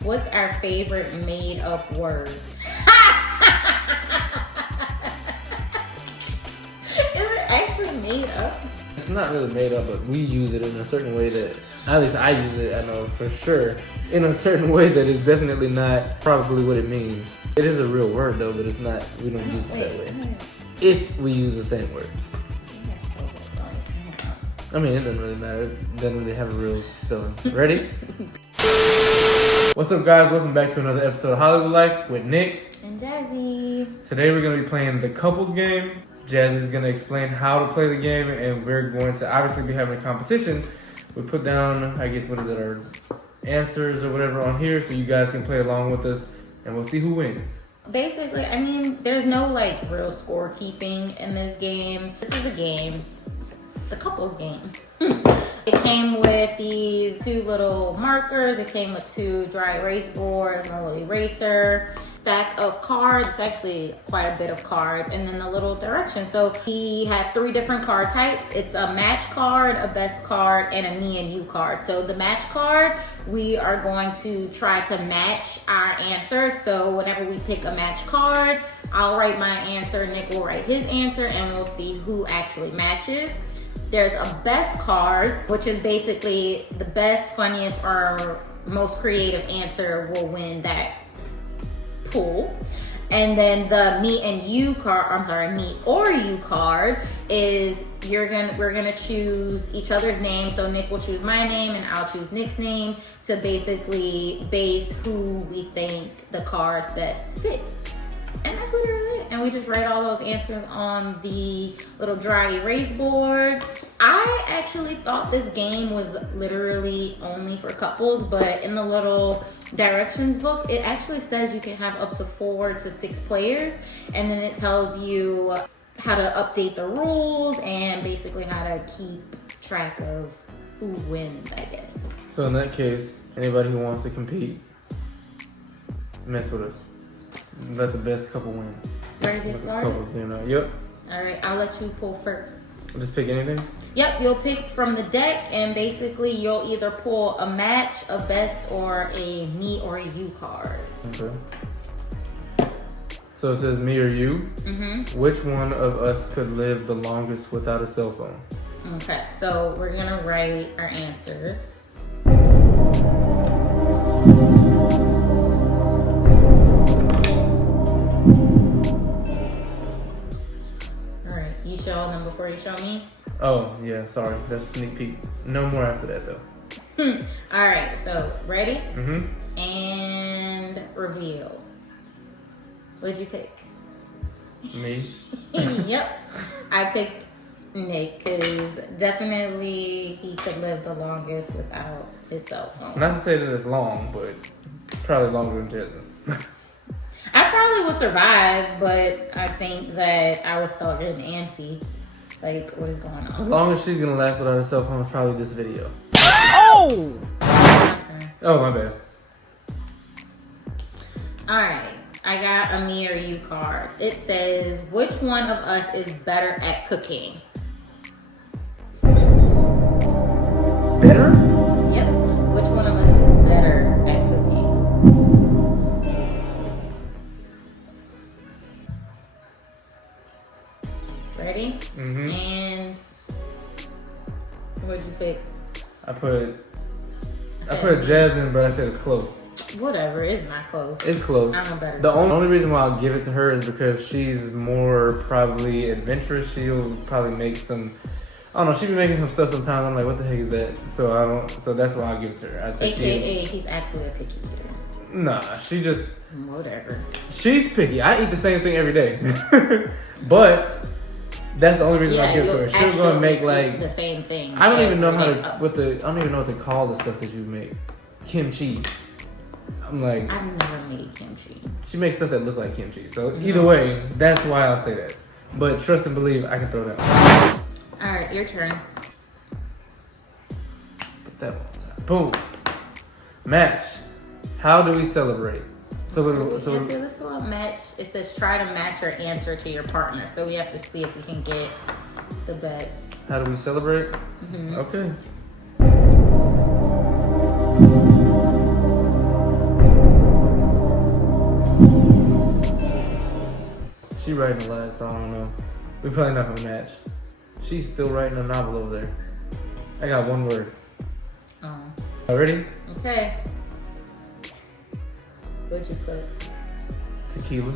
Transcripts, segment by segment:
What's our favorite made-up word? Is it actually made up? It's not really made up, but we use it in a certain way that, at least I use it, I know for sure, in a certain way that is definitely not probably what it means. It is a real word though, but it's not, we don't use it that way. If we use the same word. I mean, it doesn't really matter. It doesn't really have a real spelling. Ready? What's up, guys? Welcome back to another episode of Hollywood Life with Nick and Jazzy. Today we're going to be playing the couples game. Jazzy is going to explain how to play the game, and we're going to obviously be having a competition. We put down, I guess, what is it, our answers or whatever on here, so you guys can play along with us, and we'll see who wins. Basically, I mean, there's no like real scorekeeping in this game. This is a game. The couples game. It came with these two little markers. It came with two dry erase boards and a little eraser, stack of cards. It's actually quite a bit of cards, and then the little directions. So we have three different card types. It's a match card, a best card, and a me and you card. So the match card, we are going to try to match our answers. So whenever we pick a match card, I'll write my answer, Nick will write his answer, and we'll see who actually matches. There's a best card, which is basically the best, funniest, or most creative answer will win that pool. And then the me and you card, me or you card is we're gonna choose each other's name. So Nick will choose my name and I'll choose Nick's name to basically base who we think the card best fits. And that's literally it. And we just write all those answers on the little dry erase board. I actually thought this game was literally only for couples, but in the little directions book, it actually says you can have up to 4 to 6 players. And then it tells you how to update the rules and basically how to keep track of who wins, I guess. So in that case, anybody who wants to compete, mess with us. Let the best couple win. Ready to get started? Couples game now. Yep. All right, I'll let you pull first. Just pick anything? Yep, you'll pick from the deck, and basically you'll either pull a match, a best, or a me or a you card. Okay. So it says me or you. Mm-hmm. Which one of us could live the longest without a cell phone? Okay, so we're gonna write our answers. You show them before you show me? Oh, yeah, sorry. That's a sneak peek. No more after that, though. All right, so ready? Mm-hmm. And reveal. What'd you pick? Me? Yep. I picked Nick because definitely he could live the longest without his cell phone. Not to say that it's long, but probably longer than Jasmine. I probably would survive, but I think that I would start getting antsy. Like, what is going on? As long as she's gonna last without her cell phone, it's probably this video. Oh! Okay. Oh, my bad. Alright, I got a me or you card. It says, which one of us is better at cooking? Better? Yep. Which one of us is better at cooking? Ready? Mm-hmm. And what'd you pick? I put Jasmine, but I said it's close. Whatever, it's not close. It's close. I'm a better The cook. only reason why I'll give it to her is because she's more probably adventurous. She'll probably make some, I don't know, she be making some stuff sometimes. I'm like, what the heck is that? So that's why I'll give it to her. I said AKA, he's actually a picky eater. Nah, she just, Whatever. she's picky. I eat the same thing every day. But that's the only reason I give it to her. She'll go and make like the same thing. I don't even know how to I don't even know what to call the stuff that you make. Kimchi. I'm like, I've never made kimchi. she makes stuff that look like kimchi. So either way, that's why I'll say that. But trust and believe, I can throw that one. All right, your turn. Put that one. Boom. Match. How do we celebrate? Answer this one. Match. It says try to match your answer to your partner. So we have to see if we can get the best. How do we celebrate? Mm-hmm. Okay. writing a lot, so I don't know. We probably not gonna match. She's still writing a novel over there. I got one word. Oh. Ready? Okay. What'd you put? Tequila.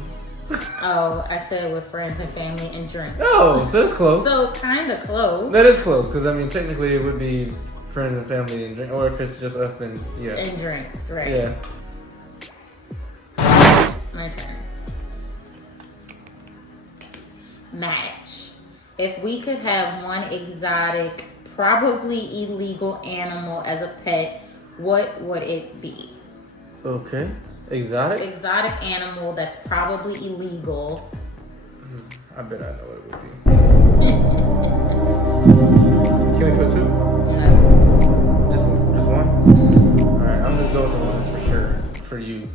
Oh, I said with friends and family and drinks. Oh, so that's close. So kind of close. That is close, because I mean, technically it would be friends and family and drink, or if it's just us, then yeah. And drinks, right? Yeah. My turn. Match. If we could have one exotic, probably illegal animal as a pet, what would it be? Okay. Exotic? Exotic animal that's probably illegal. I bet I know what it would be. Can we put two? No. Just one? Alright, I'm just going with the one that's for sure. For you.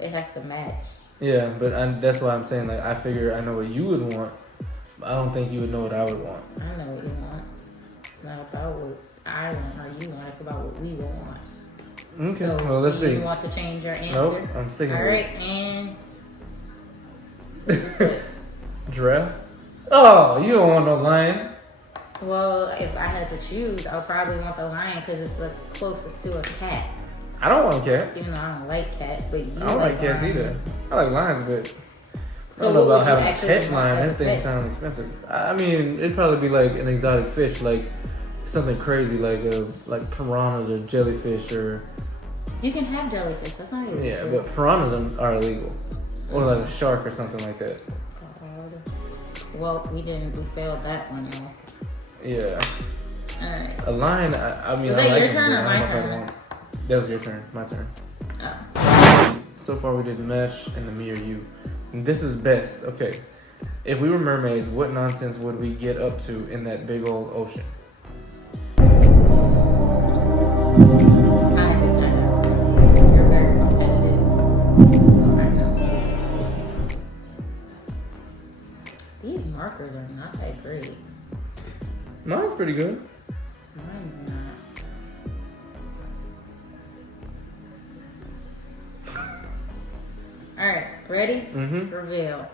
It has to match. Yeah, but that's why I'm saying, like, I figure I know what you would want. But I don't think you would know what I would want. I know what you want. It's not about what I want or you want. It's about what we will want. Okay, So well, let's do see. you want to change your answer? Nope, I'm sticking All with right, and what you put? Giraffe? Oh, you don't want no lion. Well, if I had to choose, I would probably want the lion because it's the closest to a cat. I don't want a cat. Even though I don't like cats, but you I don't like cats lions. either. I like lions, but So I don't know what about would you having a actually pet want lion. as a That thing pet? sounds expensive. I mean, it'd probably be like an exotic fish, like something crazy, like piranhas or jellyfish or. You can have jellyfish. That's not illegal. Yeah, but piranhas are illegal, or like a shark or something like that. God. Well, we failed that one though. Yeah. All right. A lion. I mean, Was I that like your them, turn but or I my don't know if I'd turn? want- That was your turn. My turn. Oh. So far, we did mesh and the me or you. And this is best. Okay. If we were mermaids, what nonsense would we get up to in that big old ocean? I think I know. You're very competitive. So I know. These markers are not that great. Mine's pretty good. Mine's not. Alright, ready? Mm-hmm. Reveal.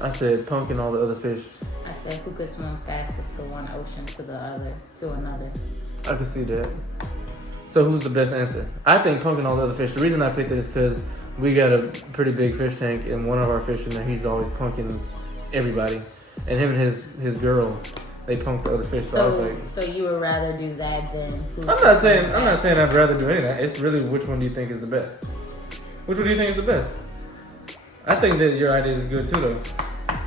I said punk and all the other fish. I said who could swim fastest to one ocean to another. I can see that. So who's the best answer? I think punk and all the other fish. The reason I picked it is because we got a pretty big fish tank, and one of our fish in there, he's always punking everybody. And him and his girl, they punk the other fish. So I was like, So you would rather do that than who I'm could not swim saying I'd rather do any of that. It's really which one do you think is the best? Which one do you think is the best? I think that your idea is good too, though.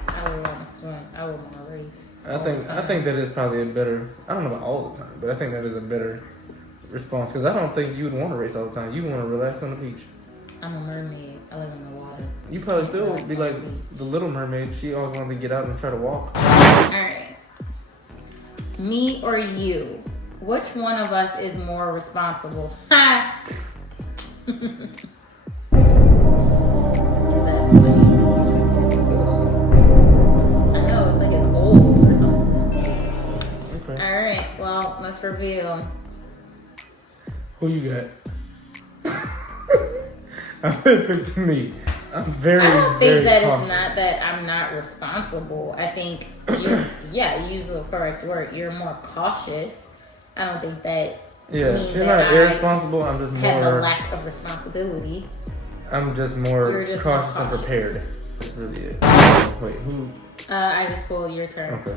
I would want to swim. I would want to race. I think that is probably a better. I don't know about all the time, but I think that is a better response because I don't think you would want to race all the time. You want to relax on the beach. I'm a mermaid. I live in the water. You probably still Relax be on like the beach. the Little Mermaid. She always wanted to get out and try to walk. Alright. Me or you? Which one of us is more responsible? Ha! That's funny. I know, it's like it's old or something. Okay. Alright, well, let's reveal. Who you got? I picked me. I'm very. I don't think that cautious. it's not that I'm not responsible. I think you use the correct word. You're more cautious. I don't think that Yeah, means she's that not irresponsible. I'm just have a more. lack of responsibility. I'm just more You're just more cautious and cautious. prepared. That's really it. Wait, who? I just pulled your turn. Okay.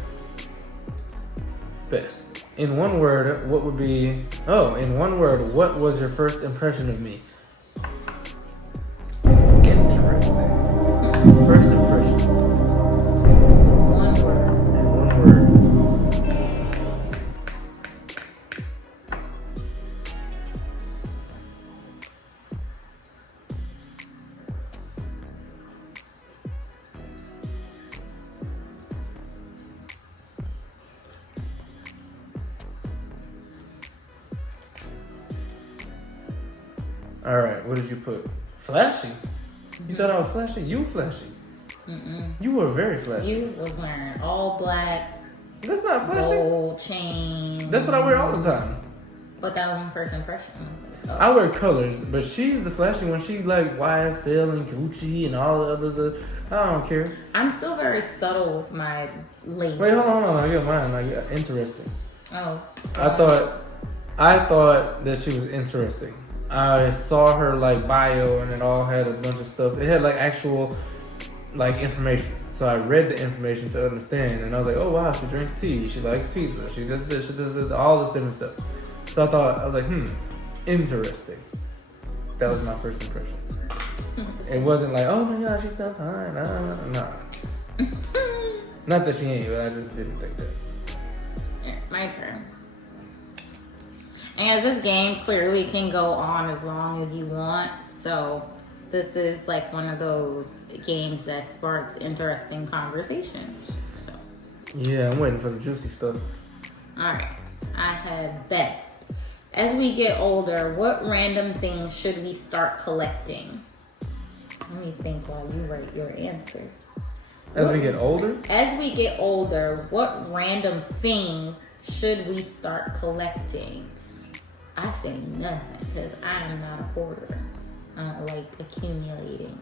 Best. In one word, what would be? Oh, in one word, what was your first impression of me? Interesting. First impression. One word. In one word. All right, what did you put? Flashy. You thought I was flashy? You flashy. Mm-mm. You were very flashy. You was wearing all black, That's not flashy. gold chain. That's what I wear all the time. But that was my first impression. I was like, I wear colors, but she's the flashy one. She like YSL and Gucci and all the other. I don't care. I'm still very subtle with my labels. Wait, hold on. I got mine. I got interesting. Oh. I thought that she was interesting. I saw her like bio and it all had a bunch of stuff. It had like actual like information. So I read the information to understand, and I was like, oh wow, she drinks tea, she likes pizza, she does this, she does this, all this different stuff. So I was like, interesting. That was my first impression. It wasn't like, oh my god, she's so fine. Nah. Not that she ain't, but I just didn't think that. My turn. And this game clearly can go on as long as you want. So this is like one of those games that sparks interesting conversations. So yeah, I'm waiting for the juicy stuff. All right. I had best. As we get older, what random things should we start collecting? Let me think while you write your answer. We get older? As we get older, what random thing should we start collecting? I say nothing because I am not a hoarder. I don't like accumulating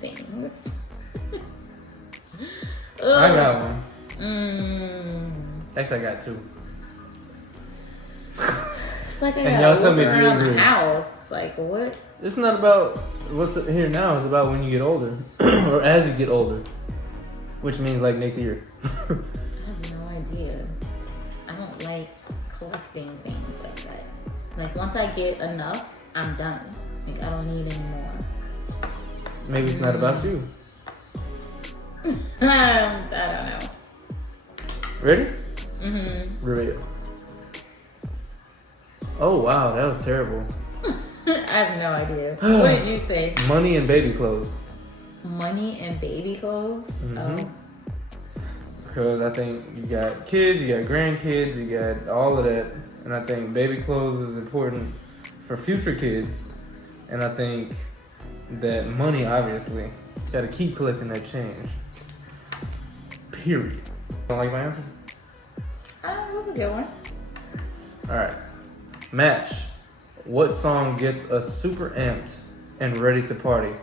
things. I got one. Actually, I got two. It's like I And gotta y'all tell look me if you around agree. the house. Like, what? It's not about what's here now. It's about when you get older, or as you get older, which means like next year. I have no idea. I don't like collecting things like that. Like, once I get enough, I'm done. Like, I don't need any more. Maybe it's not about you. I don't know. Ready? Mm-hmm. Reveal. Oh wow, that was terrible. I have no idea. What did you say? Money and baby clothes. Money and baby clothes? Oh. Because I think you got kids, you got grandkids, you got all of that. And I think baby clothes is important for future kids. And I think that money, obviously, you got to keep collecting that change. Period. Don't like my answer? It was a good one. All right. Match. What song gets us super amped and ready to party?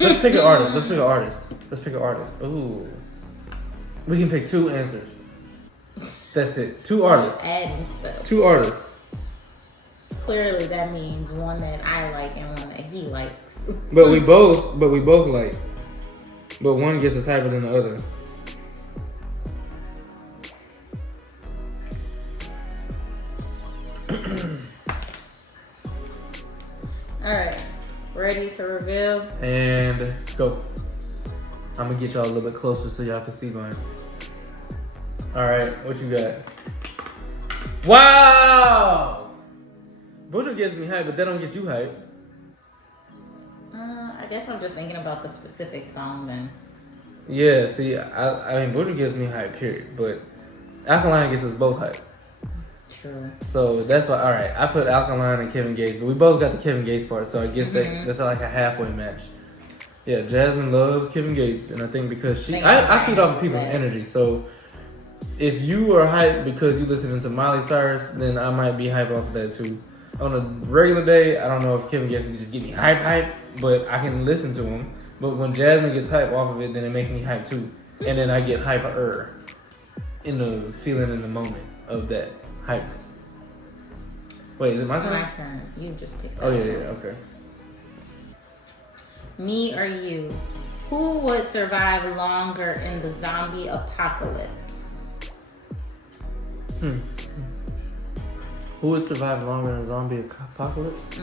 Let's pick an artist. Ooh. We can pick two answers. That's it. Two artists. Adding stuff. Two artists. Clearly that means one that I like and one that he likes. But we both like. But one gets us hyper than the other. Alright. Ready to reveal? And go. I'm gonna get y'all a little bit closer so y'all can see mine. Alright, what you got? Wow! Bushel gets me hype, but that don't get you hype. I guess I'm just thinking about the specific song then. Yeah, see, I mean, Bushel gets me hype, period. But Alkaline gets us both hype. True. So that's why, alright, I put Alkaline and Kevin Gates, but we both got the Kevin Gates part, so I guess that's like a halfway match. Yeah, Jasmine loves Kevin Gates, and I think because I feed off of people's energy, so if you are hyped because you listening to Miley Cyrus, then I might be hyped off of that too. On a regular day, I don't know if Kevin Gates can just get me hype, but I can listen to him. But when Jasmine gets hype off of it, then it makes me hype too. And then I get hyper in the feeling in the moment of that hypeness. Wait, is it my turn? My turn. You just picked Oh, yeah, okay. Me or you? Who would survive longer in the zombie apocalypse? Who would survive longer in a zombie apocalypse?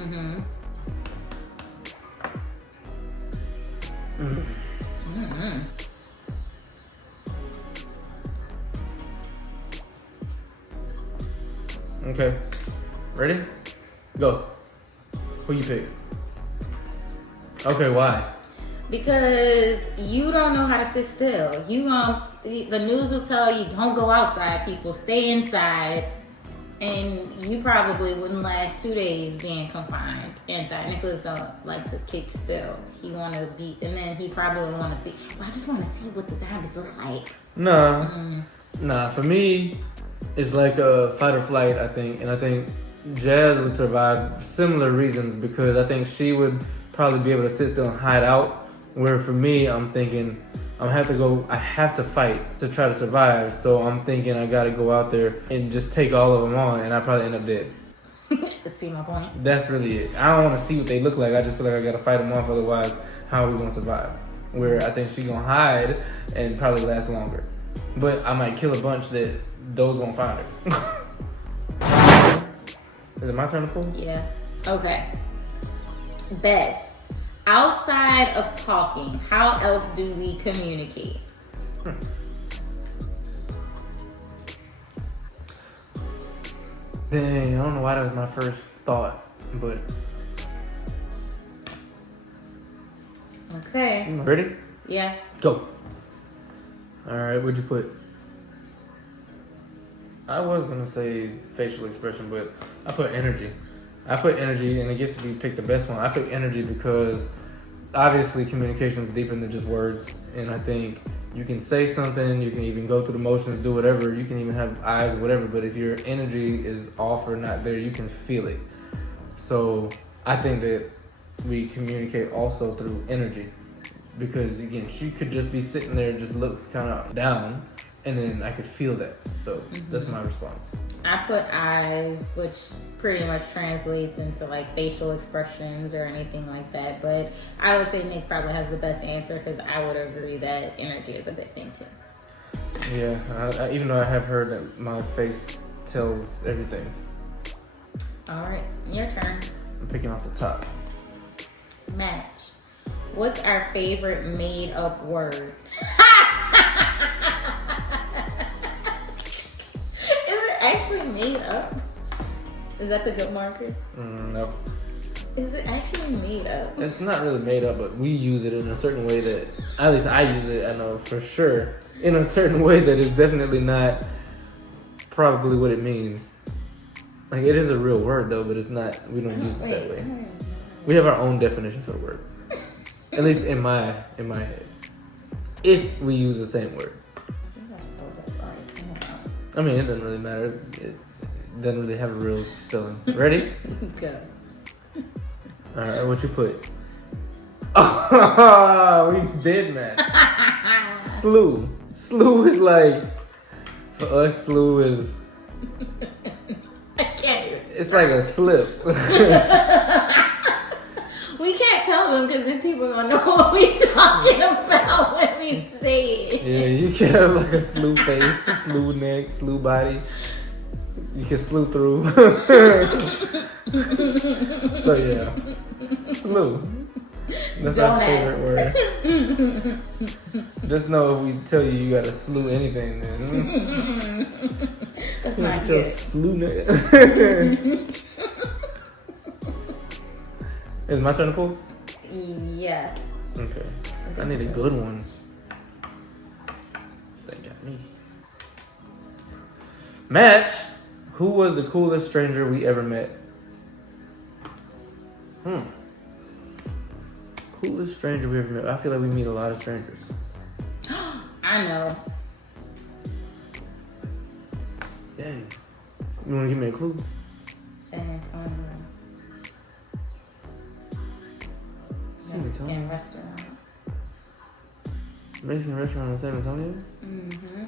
Okay. Ready? Go. Who you pick? Okay, why? Because you don't know how to sit still. The news will tell you don't go outside, people. Stay inside. And you probably wouldn't last 2 days being confined inside. Nicholas don't like to kick still. He want to be, and then he probably would want to see. Well, I just want to see what the zombies look like. Nah, for me, It's like a fight or flight, I think. And I think Jazz would survive similar reasons because I think she would probably be able to sit still and hide out. Where for me, I'm thinking I have to fight to try to survive. So I'm thinking I gotta go out there and just take all of them on and I probably end up dead. See my point? That's really it. I don't want to see what they look like. I just feel like I gotta fight them off. Otherwise, how are we gonna survive? Where I think she's gonna hide and probably last longer. But I might kill a bunch that those won't find her. Is it my turn to pull? Yeah. Okay. Best. Outside of talking, how else do we communicate? Dang, I don't know why that was my first thought, but... Okay. Ready? Yeah. Go. Alright, what'd you put? I was gonna say facial expression, but I put energy. I put energy, and I guess if we pick the best one, I put energy because obviously communication is deeper than just words. And I think you can say something, you can even go through the motions, do whatever, you can even have eyes, whatever, but if your energy is off or not there, you can feel it. So I think that we communicate also through energy because again, she could just be sitting there, just looks kind of down, and then I could feel that. So that's my response. I put eyes, which pretty much translates into like facial expressions or anything like that. But I would say Nick probably has the best answer because I would agree that energy is a big thing too. Yeah, even though I have heard that my face tells everything. All right, your turn. I'm picking off the top. Match. What's our favorite made up word? Actually made up? Is that the good marker? No. Is it actually made up? It's not really made up, but we use it in a certain way that, at least I use it, I know for sure, in a certain way that is definitely not probably what it means. Like, it is a real word though, but it's not, we don't use it that way. We have our own definition for the word. At least in my head. If we use the same word. I mean, it doesn't really matter. It doesn't really have a real spelling. Ready? Go. Alright, what you put? Oh, we did match. Slew. Slew is like, for us, slew is... I can't even. It's like a slip. We can't tell them because then people are going to know what we're talking about when we say it. Yeah, you can have like a slew face, a slew neck, slew body. You can slew through. So yeah, slew. That's Don't our ask. favorite word. Just know if we tell you you gotta slew anything, then that's not just good. slew neck. Is it my turn to pull? Yeah. Okay. I need a good one. They got me. Match. Who was the coolest stranger we ever met? Coolest stranger we ever met. I feel like we meet a lot of strangers. I know. Dang. You want to give me a clue? San Antonio. San Mexican Antonio? restaurant. Mexican restaurant in San Antonio? Mm-hmm.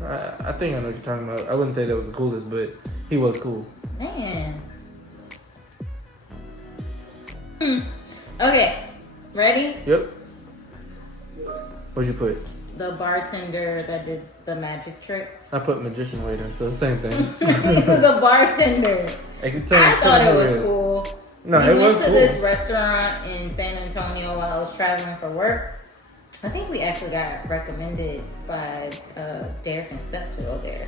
I think I know what you're talking about. I wouldn't say that was the coolest, but he was cool. Man. Okay. Ready? Yep. What'd you put? The bartender that did the magic tricks. I put magician waiter, so the same thing. He was a bartender. Actually, tell I thought me it who was is. cool. No, we it went was to cool. this restaurant in San Antonio while I was traveling for work. I think we actually got recommended by Derek and Steph to go there.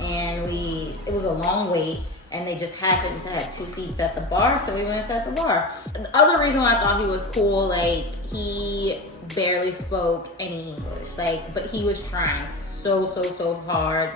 And it was a long wait, and they just happened to have 2 seats at the bar, so we went and sat at the bar. The other reason why I thought he was cool, like, he barely spoke any English, like, but he was trying so hard.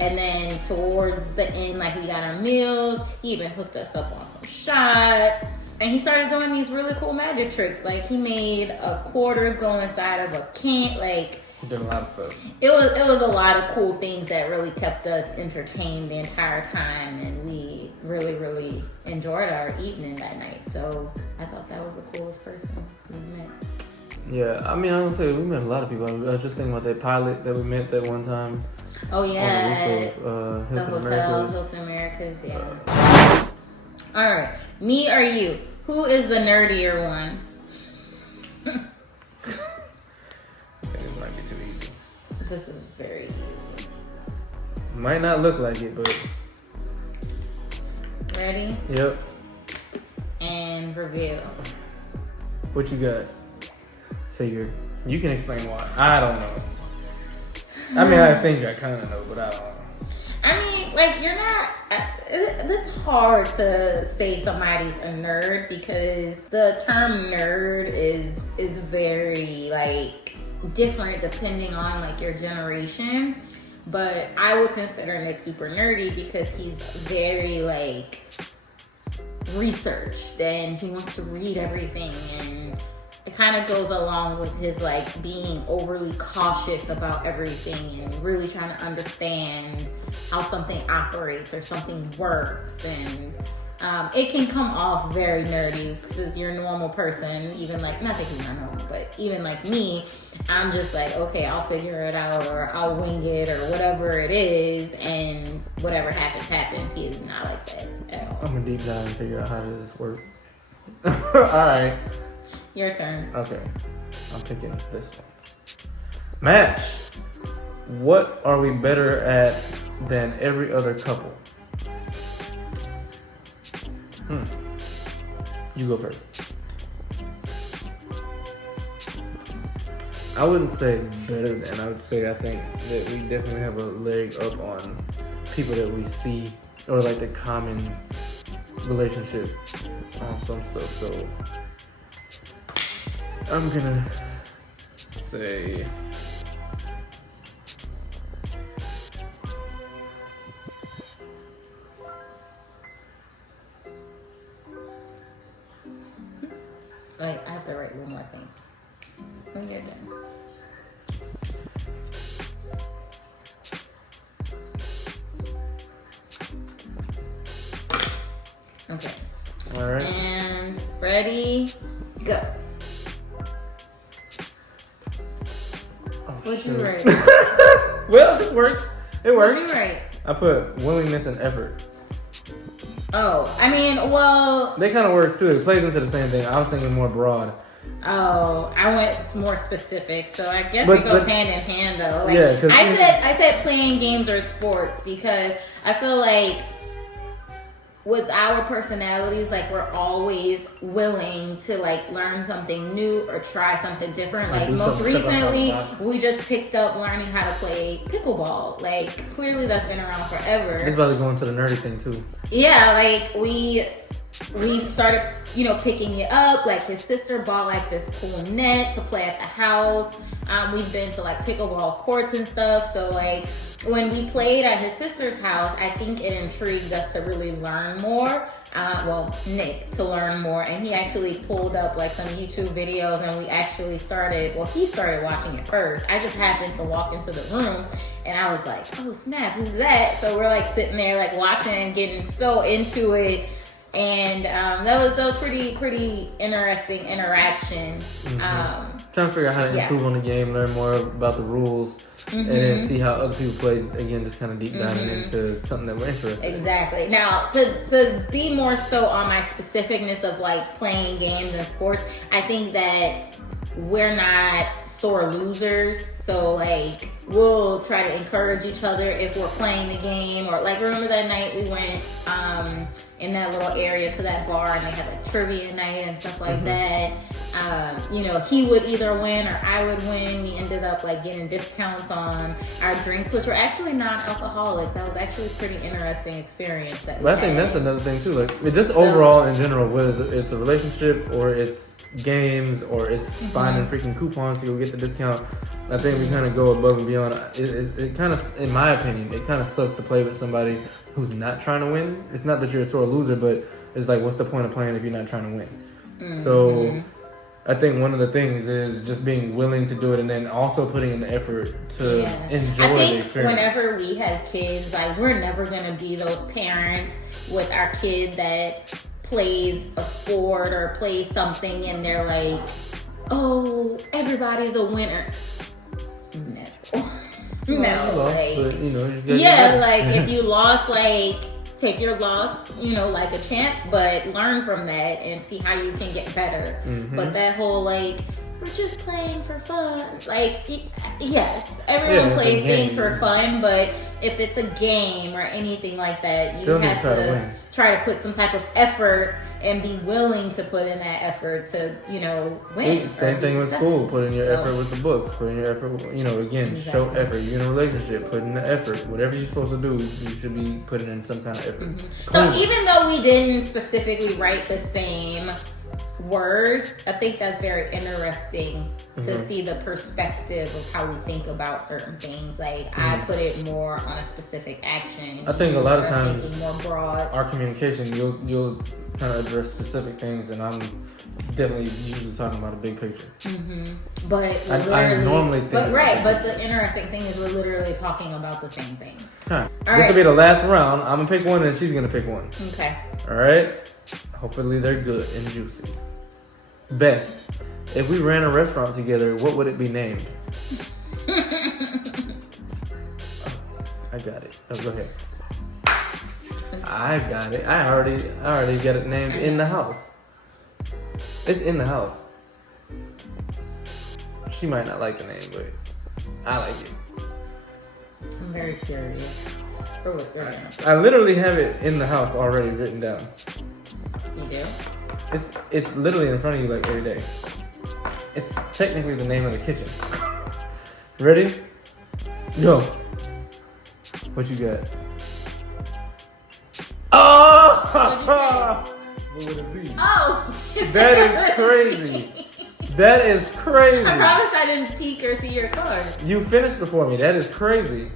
And then towards the end, like, we got our meals, he even hooked us up on some shots, and he started doing these really cool magic tricks. Like, he made a quarter go inside of a can, like, Did a lot of stuff. It was a lot of cool things that really kept us entertained the entire time, and we really enjoyed our evening that night. So I thought that was the coolest person we met. Yeah, I mean, I don't say we met a lot of people. I was just thinking about that pilot that we met that one time. Oh yeah, on the roof of the Hilton hotel, Americas. Hilton Americas. Yeah. All right, me or you? Who is the nerdier one? I think this might be too easy. This is very easy. Might not look like it, but Ready? yep. And reveal. What you got? Figure. You can explain why. I don't know. I mean, I think I kind of know, but I don't know. I mean, like, you're not. It's hard to say somebody's a nerd because the term nerd is very like different depending on like your generation. But I would consider Nick super nerdy because he's very like researched and he wants to read everything, and it kind of goes along with his like being overly cautious about everything and really trying to understand how something operates or something works. And it can come off very nerdy because you're a normal person, even like, not that he's not normal, but even like me, I'm just like, okay, I'll figure it out or I'll wing it or whatever it is, and whatever happens. He is not like that at all. I'm gonna deep dive and figure out how does this work. All right. Your turn. Okay. I'm picking this one. Match. What are we better at than every other couple? You go first. I wouldn't say better than. I would say I think that we definitely have a leg up on people that we see, or like the common relationship on some stuff. So I'm gonna say Wait, I have to write one more thing. When you're done. Okay. all right. And ready, go. What'd you write? Well, this works. It works. What'd you write? I put willingness and effort. Oh, I mean, well. They kind of works too. It plays into the same thing. I was thinking more broad. Oh, I went more specific, so I guess But- it goes but- hand in hand though. Like, Yeah, 'cause I said playing games or sports because I feel like with our personalities, like we're always willing to like learn something new or try something different. Or Like do most something step outside the recently, box. we just picked up learning how to play pickleball. Like clearly that's been around forever. It's about to go into the nerdy thing too. Yeah, like we started, picking it up. Like his sister bought like this cool net to play at the house. We've been to like pickleball courts and stuff. So like when we played at his sister's house, I think it intrigued us to really learn more. Nick to learn more, and he actually pulled up like some YouTube videos, and we actually he started watching it first. I just happened to walk into the room, and I was like, oh snap, who's that? So we're like sitting there like watching and getting so into it. And that was pretty interesting interaction. Trying to figure out how to improve on the game, learn more about the rules, and then see how other people play. Again, just kind of deep diving into something that we're interested in. Exactly. Now, to be more so on my specificness of like playing games and sports, I think that we're not sore losers. So like we'll try to encourage each other if we're playing the game, or like remember that night we went in that little area to that bar and they had like trivia night and stuff like that. He would either win or I would win. We ended up like getting discounts on our drinks, which were actually non-alcoholic. That was actually a pretty interesting experience. That But I think that's another thing too. Like it just overall in general, whether it's a relationship or it's games or it's finding freaking coupons so you'll get the discount. I think we kind of go above and beyond. It kind of, in my opinion, it kind of sucks to play with somebody who's not trying to win. It's not that you're a sore loser, but it's like, what's the point of playing if you're not trying to win? So I think one of the things is just being willing to do it, and then also putting in the effort to enjoy the experience. Whenever we have kids, like, we're never gonna be those parents with our kid that plays a sport or plays something and they're like, oh, everybody's a winner. No, like, but, you know, just like if you lost, like, take your loss, you know, like a champ, but learn from that and see how you can get better. But that whole, like, we're just playing for fun. Like, yes, everyone plays things for fun, but if it's a game or anything like that, you have to try to put some type of effort and be willing to put in that effort to, you know, win. Same thing with school. Put in your effort with the books. Put in your effort, you know, again, show effort. You're in a relationship, put in the effort. Whatever you're supposed to do, you should be putting in some kind of effort. So even though we didn't specifically write the same word, I think that's very interesting to see the perspective of how we think about certain things. Like, I put it more on a specific action. I think a lot of times more broad. Our communication, you'll kind of address specific things, and I'm definitely usually talking about a big picture. But I normally think, but the interesting thing is we're literally talking about the same thing. This will be the last round. I'm gonna pick one, and she's gonna pick one. Okay. All right. Hopefully they're good and juicy. Best. If we ran a restaurant together, what would it be named? I got it. Oh, go ahead. I got it. I already got it named in the house. It's in the house. She might not like the name, but I like it. I'm very curious. I literally have it in the house already written down. You do? It's literally in front of you like every day. It's technically the name of the kitchen. Ready? Go. What you got? Oh! What'd you say? Oh! That is crazy. That is crazy. I promise I didn't peek or see your card. You finished before me. That is crazy.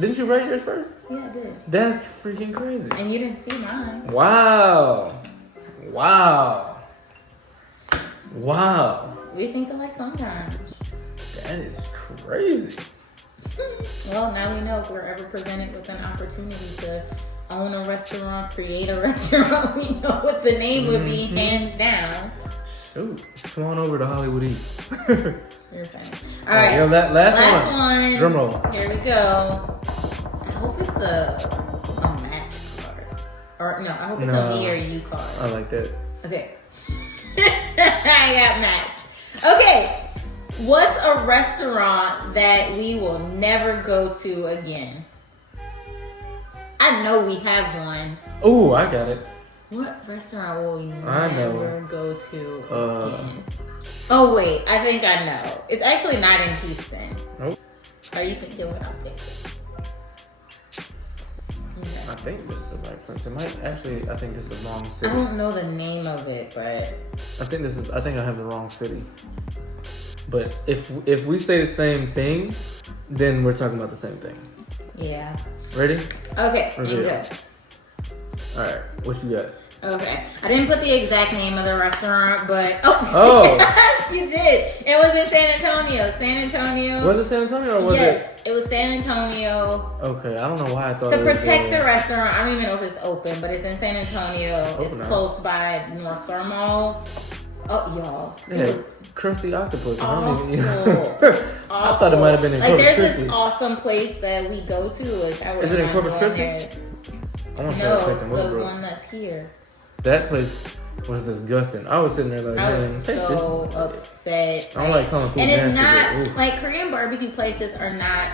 Didn't you write yours first? Yeah, I did. That's freaking crazy. And you didn't see mine. Wow. We think alike sometimes. That is crazy. Well, now we know if we're ever presented with an opportunity to own a restaurant, create a restaurant, we know what the name would be, hands down. Shoot. Come on over to Hollywood Eats. You're fine. All right. Yo, last one. Drum roll. Here we go. I hope it's a match card. Or no, I hope it's a me or you card. I like that. Okay. I got matched. Okay. What's a restaurant that we will never go to again? I know we have one. Oh, I got it. What restaurant will we never go to again? Oh, wait. I think I know. It's actually not in Houston. Nope. Are you thinking what I'm thinking? Okay. I think this is the right place. It might actually, I think this is the wrong city. I don't know the name of it, but I think I have the wrong city. But if we say the same thing, then we're talking about the same thing. Yeah. Ready? Okay, you go. Alright, what you got? Okay. I didn't put the exact name of the restaurant, but you did. It was in San Antonio. San Antonio. Was it San Antonio or was it? Yes, it was San Antonio. Okay, I don't know why I thought to protect the restaurant. I don't even know if it's open, but it's in San Antonio. It's now. close by North Star Mall. Oh, y'all. It was crusty octopus. Awful. I thought it might have been in Corpus Christi. There's this awesome place that we go to. Is it in Corpus Christi? No, the one that's here. That place was disgusting. I was sitting there like, I was so upset. I don't like calling food and it's nasty, not like Korean barbecue places are not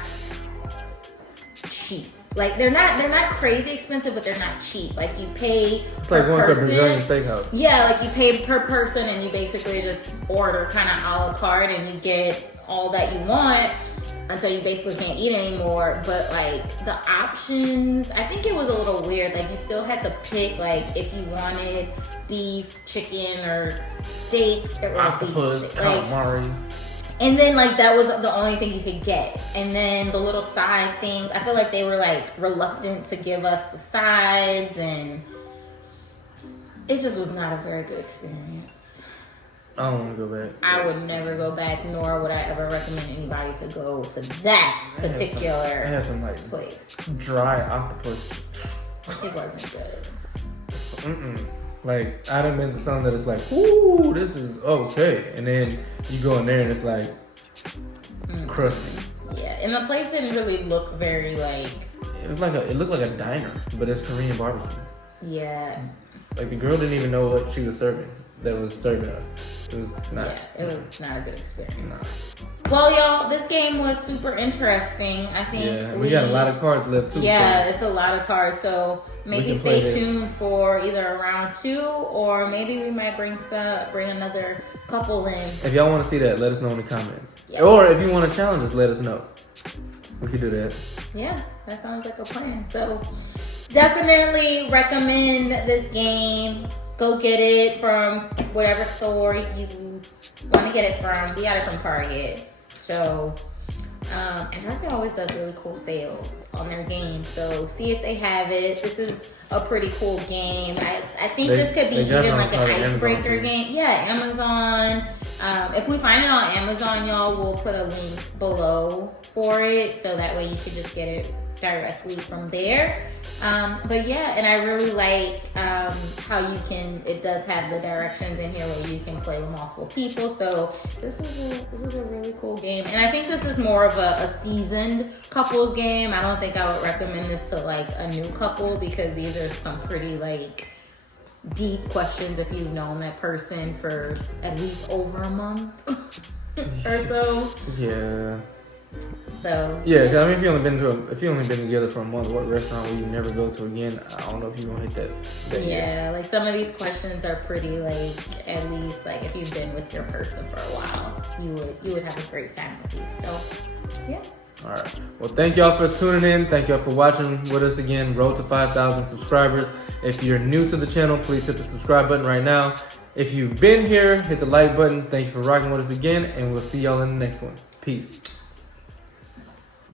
cheap. Like they're not crazy expensive, but they're not cheap. Like you pay it's per like going person. to a Brazilian steakhouse. Yeah, like you pay per person, and you basically just order kind of a la carte, and you get all that you want until you basically can't eat anymore. But like the options, I think it was a little weird. Like you still had to pick like if you wanted beef, chicken, or steak. Octopus, calamari. And then like that was the only thing you could get. And then the little side things, I feel like they were like reluctant to give us the sides, and It just was not a very good experience. I don't want to go back. I would never go back, nor would I ever recommend anybody to go to that particular I had some like place. dry octopus. It wasn't good. Like, I done been to some that it's like, ooh, this is okay. And then you go in there and it's like, crusty. Yeah, and the place didn't really look very like... It looked like a diner, but it's Korean barbecue. Yeah. Like, the girl didn't even know what she was serving, that was serving us. It was not. Yeah, it was not a good experience. No. Well, y'all, this game was super interesting. I think we got a lot of cards left too. Yeah, it's a lot of cards. So maybe stay tuned for either round 2 or maybe we might bring another couple in. If y'all want to see that, let us know in the comments. Yes. Or if you want to challenge us, let us know. We could do that. Yeah, that sounds like a plan. So definitely recommend this game. Go get it from whatever store you want to get it from. We got it from Target. So, and Target always does really cool sales on their games. So see if they have it. This is a pretty cool game. I think this could be even like an icebreaker game. Yeah, Amazon. If we find it on Amazon, y'all, we'll put a link below for it. So that way you can just get it directly from there. But yeah, and I really like how it does have the directions in here where you can play with multiple people. So this is a really cool game. And I think this is more of a seasoned couples game. I don't think I would recommend this to like a new couple because these are some pretty like deep questions if you've known that person for at least over a month or so. Yeah. So yeah, cause I mean, if you only been together for a month, what restaurant will you never go to again? I don't know if you're gonna hit that. Yeah, like some of these questions are pretty like at least like if you've been with your person for a while, you would have a great time with these. So yeah. All right. Well, thank y'all for tuning in. Thank y'all for watching with us again. Road to 5,000 subscribers. If you're new to the channel, please hit the subscribe button right now. If you've been here, hit the like button. Thanks for rocking with us again, and we'll see y'all in the next one. Peace.